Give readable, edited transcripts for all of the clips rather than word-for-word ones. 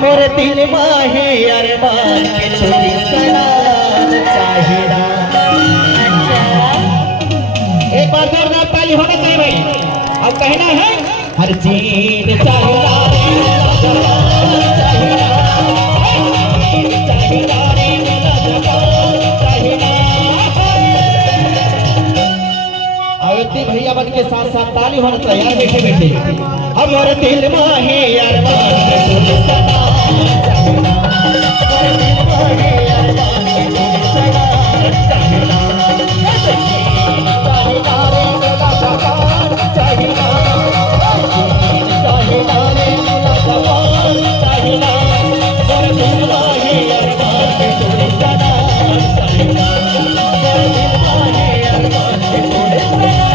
हमर दिल माहे अरमान के तुझी सलाम चाहिदा। एक बार जोरदार ताली होना चाहिए भाई। अब कहना है हर चीज चाहिदा रे लाजवाब चाहिदा, चाहिदा रे लाजवाब चाहिदा। आयती भैया बन के साथ साथ ताली होना चाहिए यार, बैठे बैठे। हमर दिल माहे अरमान के तुझी सलाम चाहिदा, हमर दिल माहे अरमान के तुझी सलाम चाहिदा। चाहिदा रे लाजवाब चाहिदा, चाहिदा रे लाजवाब चाहिदा। हमर दिल माहे अरमान के तुझी सलाम चाहिदा, हमर दिल माहे अरमान के तुझी सलाम चाहिदा।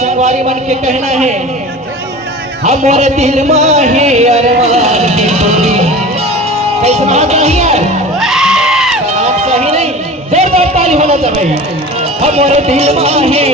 संगवारी मन के कहना है हमारे दिल माहे अरमान के तुझी। कैसा चाहिए सलाम सही नहीं, जोरदार ताली होना चाहिए। हमारे दिल माहे